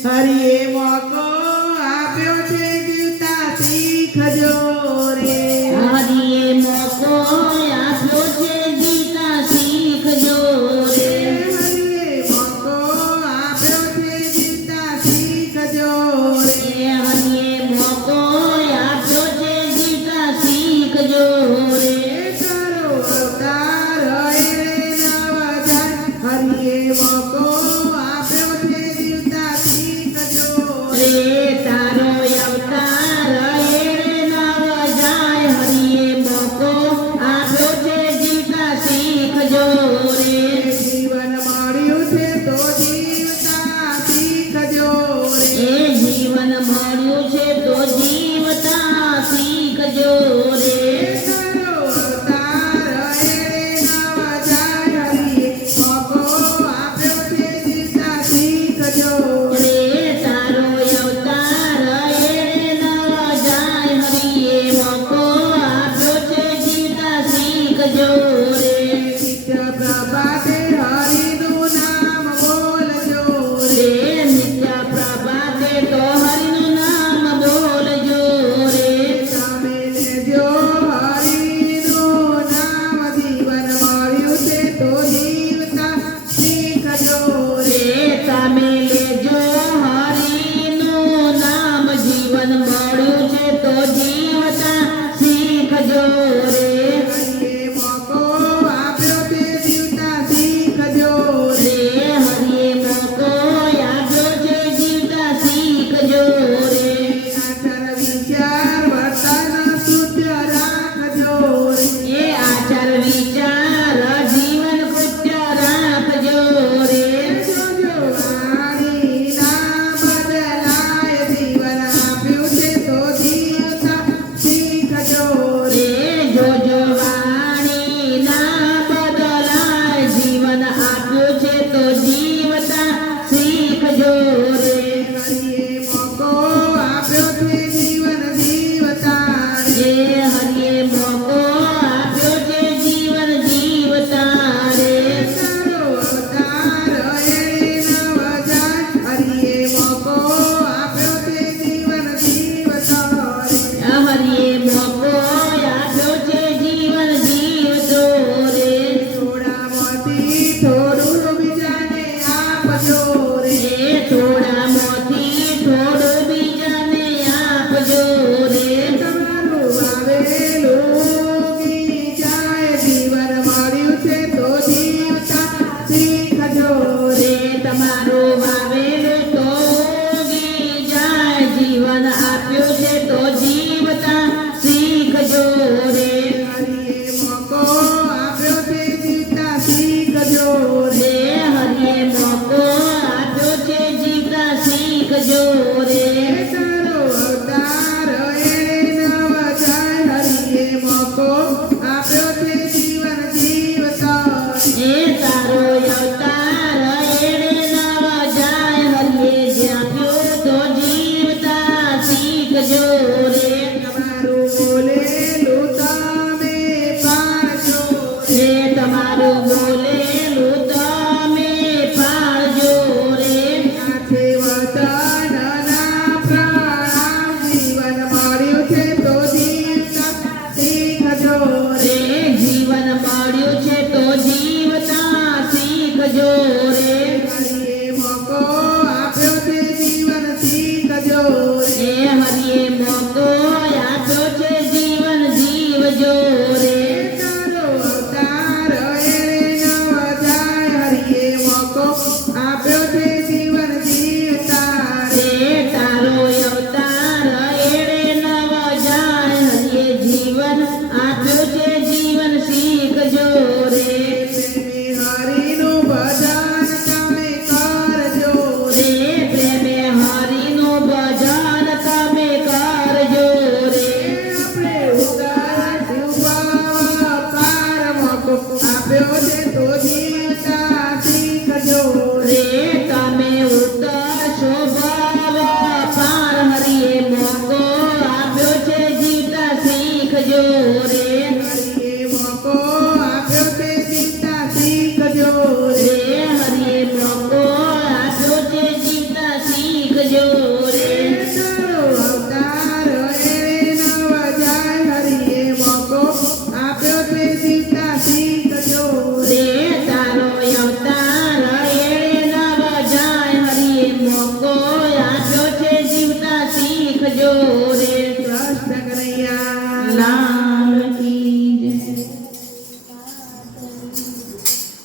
Salut eh,! जो রসুল